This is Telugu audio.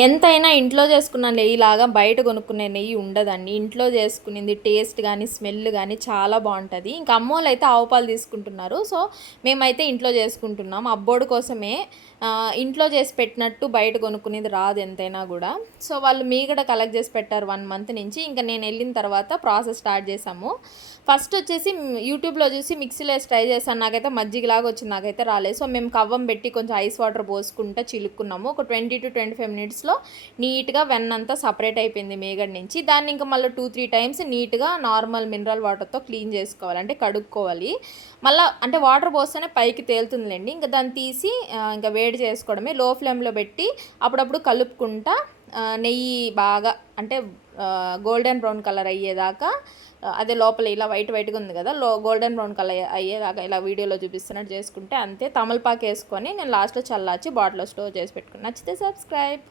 ఎంతైనా ఇంట్లో చేసుకున్న నెయ్యిలాగా బయట కొనుక్కునే నెయ్యి ఉండదండి. ఇంట్లో చేసుకునేది టేస్ట్ గానీ, స్మెల్ గానీ చాలా బావుంటది. ఇంకా అమ్మోళ్ళైతే ఆవు పాలు తీసుకుంటున్నారు. సో, మేమైతే ఇంట్లో చేసుకుంటున్నాం. అబ్బోడు కోసమే ఇంట్లో చేసి పెట్టినట్టు బయట కొనుక్కునేది రాదు ఎంతైనా గూడా. సో, వాళ్ళు మీగడ కలెక్ట్ చేసి పెట్టారు 1 మంత్ నుంచి. ఇంక నేనెళ్ళిన తర్వాత ప్రాసెస్ స్టార్ట్ చేశాము. ఫస్ట్ వచ్చేసి యూట్యూబ్‌లో చూసి మిక్సీలో ఏసి ట్రై చేశాను. నాకైతే మజ్జిగలాగా వచ్చింది. నాకైతే రాలేదు. సో, మేము కవ్వం పెట్టి కొంచెం ఐస్ వాటర్ పోసుకుంటా చిలుక్కున్నాము. ఒక 20-25 మినిట్స్‌లో నీట్‌గా వెన్నంతా సెపరేట్ అయిపోయింది మీగడ నుంచి. దాన్ని ఇంక మళ్ళీ 2-3 టైమ్స్ నీట్‌గా నార్మల్ మినరల్ వాటర్‌తో క్లీన్ చేసుకోవాలి. అంటే కడుక్కోవాలి. మళ్ళా అంటే వాటర్ పోస్తేనే పైకి తేలుతుందిలెండి. ఇంక దాన్ని తీసి ఇంక వేడి చేసుకోవడమే. లో ఫ్లేమ్‌లో పెట్టి అప్పుడప్పుడు కలుపుకుంటా నెయ్యి బాగా అంటే గోల్డెన్ బ్రౌన్ కలర్ అయ్యేదాకా అదే లోపల ఇలా వైట్ వైట్‌గా ఉంది కదా! గోల్డెన్ బ్రౌన్ కలర్ అయ్యేదాకా ఇలా వీడియోలో చూపిస్తున్నట్టు చేసుకుంటే అంతే. తమలపాకు ఏసుకొని నేను లాస్ట్‌లో చల్లార్చి బాటిల్‌లో స్టోర్ చేసి పెట్టుకున్నా. నచ్చితే సబ్స్క్రైబ్.